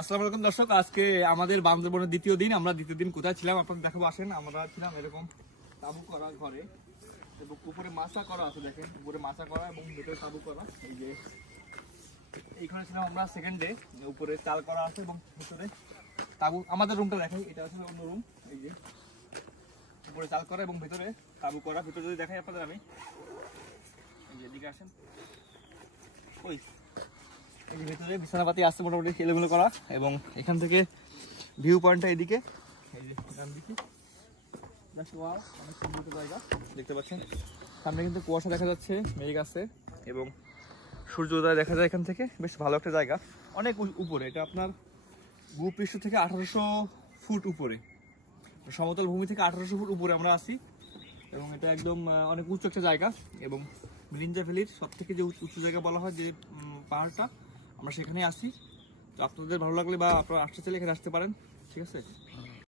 আসসালামু আলাইকুম দর্শক, আজকে আমাদের বান্দরবনের দ্বিতীয় দিন। আমরা দ্বিতীয় দিন কোথায় ছিলাম আপনাদের দেখাবো, আসেন। আমরা ছিলাম এরকম তাঁবু করা ঘরে, এবং উপরে মাচা করা আছে, দেখেন উপরে মাচা করা এবং ভেতরে তাঁবু করা। এই যে এইখানে ছিলাম আমরা সেকেন্ড ডে, উপরে চাল করা আছে এবং ভিতরে তাঁবু। আমাদের রুমটা দেখাই, এটা হচ্ছে অন্য রুম। এই যে উপরে চাল করা এবং ভেতরে তাঁবু করা। ভিতরে যদি দেখাই আপনাদের আমি, এই যে এদিকে আসেন, ওই এই যে ভেতরে বিছানাপাতি আসছে মোটামুটি এলোমেলো করা, এবং এখান থেকে ভিউ পয়েন্টটা এদিকে, এই যে এখান দিকে অনেক সুন্দর জায়গা দেখতে পাচ্ছেন। সামনে কিন্তু কুয়াশা দেখা যাচ্ছে, মেঘ আছে এবং সূর্যোদয় দেখা যায় এখান থেকে। বেশ ভালো একটা জায়গা, অনেক উপরে। এটা আপনার ভূপৃষ্ঠ থেকে 1800 ফুট উপরে, সমতল ভূমি থেকে 1800 ফুট উপরে আমরা আছি, এবং এটা একদম অনেক উঁচু একটা জায়গা। এবং মিরিঞ্জা ভ্যালির সব থেকে যে উঁচু জায়গা বলা হয় যে পাহাড়টা, আমরা সেখানেই আসি। তো আপনাদের ভালো লাগলে বা আপনারা আসতে চাইলে এখানে আসতে পারেন, ঠিক আছে।